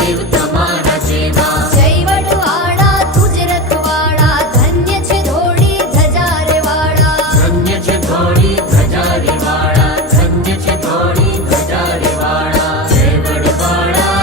દેવ તમારા જેવા જય વડવાડા તુજ રખવાડા ધન્ય છે ધોળી ધજા રે વાડા ધન્ય છે ધોળી ધજા રે વાળા ધન્ય છે ધોળી ધજા રે વાળા જય વડવાડા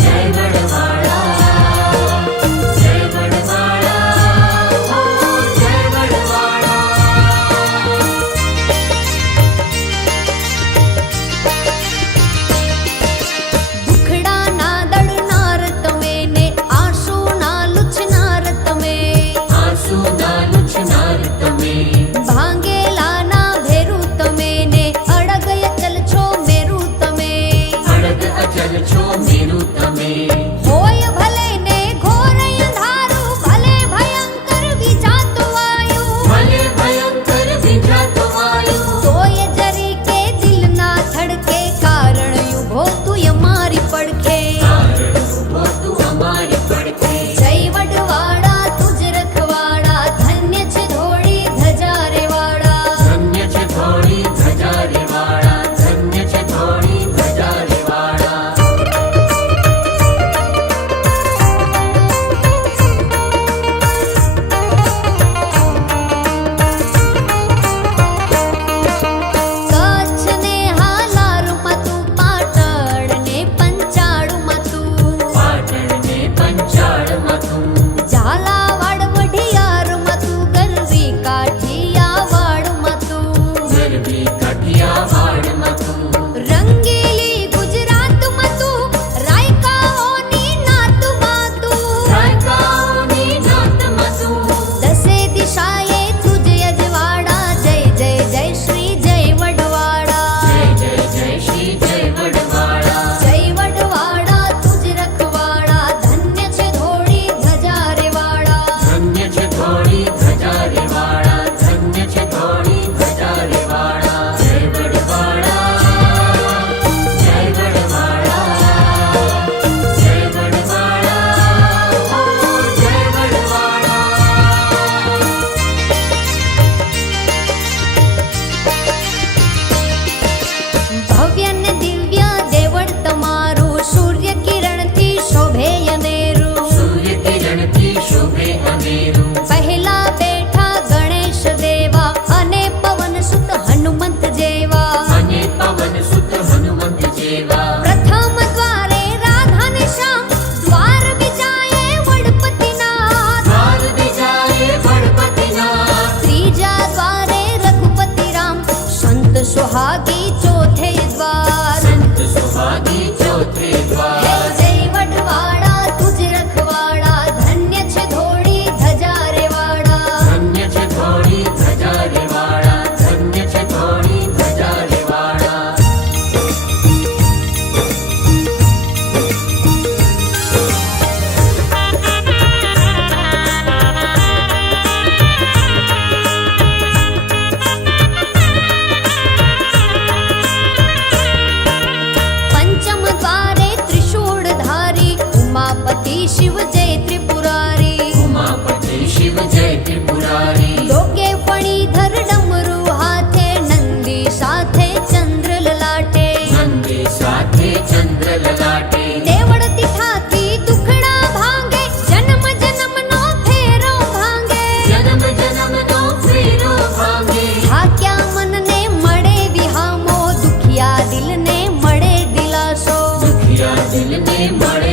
જય વડવાડા જય વડવાડા ઓ જય વડવાડા દુખડા ના દડનાર તમે ને આંસુ ના લુછનાર તમે આંસુ ના લુછનાર તમે ભાંગેલા ના ભેરું તમે ને અડગ અચલ છો મેરું તમે અડગ અચલ છો મેરું તમે હોય ભલે ને ઘોર અંધારું ભલે ભયંકર વિજાતો વાયુ ભલે ભયંકર વિજાતો વાયુ તોય જરી કે દિલ ના ધડકે કારણ યુભો તું અમારી પડખે કારણ ઉભો તું અમારી પડખે જય વડવાડા તુજ રખવાડા ધન્ય છે ધોળી ધજા રે વાડા ધન્ય છે ધોળી ધજા રે વાળા ધન્ય છે ધોળી ધજા રે વાળા કચ્છ ને હાલારમાં તું પાટણ ને પંચાળમાં તું પાટણ ને પંચાળમાં તું ઝાલાવાડ વઢિયારમાં તું ગરવી કાઠિયાવાડમાં તું ગરવી કાઠિયાવાડમાં તું રંગીલી ગુજરાતમાં તું રાયકાઓની નાતમાં તું રાયકાઓની નાતમાં તું દસે દિશાએ તુજ અજવાડા જય જય જય શ્રી જય વડવાડા જય જય જય શ્રી જય વડવાળા જય વડવાડા તુજ રખવાડા ધન્ય છે ધોળી ધજા રે વાડા ધન્ય છે ધોળી ધજા રે વાળા ધન્ય છે ધોળી ધજા રે વાળા જય વડવાળા જય વડવાળા જય વડવાળા ઓ જય વડવાળા ભવ્ય ને દિવ્ય દેવળ તમારું સૂર્ય કિરણથી શોભે અનેરું સૂર્ય કિરણથી શોભે અનેરું પહેલા બેઠા ગણેશ દેવા અને પવન સુત હનુમંત જેવા અને પવન સુત હનુમંત જેવા પ્રથમ દ્વારે રાધા ને શ્યામ દ્વાર બીજાએ વડપતિનાથ દ્વાર બીજાએ વડપતિનાથ ત્રીજા દ્વારે રઘુપતિ રામ સંત સુહાગી ચોથે દ્વાર સંત સુહાગી ચોથે હે દ્વાર જય વડવાડા તુજ રખવાડા ધન્ય છે ધોળી ધજા રે વાડા ધન્ય છે ધોળી ધજા રે વાળા ધન્ય છે ધોળી ધજા રે વાળા પંચમ દ્વારે ત્રિશૂળધારી ઉમાપતિ શિવ જય ત્રિપુરારી ઉમાપતિ શિવ જય ત્રિપુરારી લોકે ફણીધર ડમરુ હાથે નંદી સાથે ચંદ્ર લલાટે નંદી સાથે ચંદ્ર લલાટે દેવળ તીઠાથી દુખડા ભાંગે જન્મ જન્મનો ફેરો ભાંગે જન્મ જન્મનો ફેરો ભાંગે થાક્યા મનને મળે વિહામો દુખિયા દિલને મળે દિલાસો દુખિયા દિલને મળે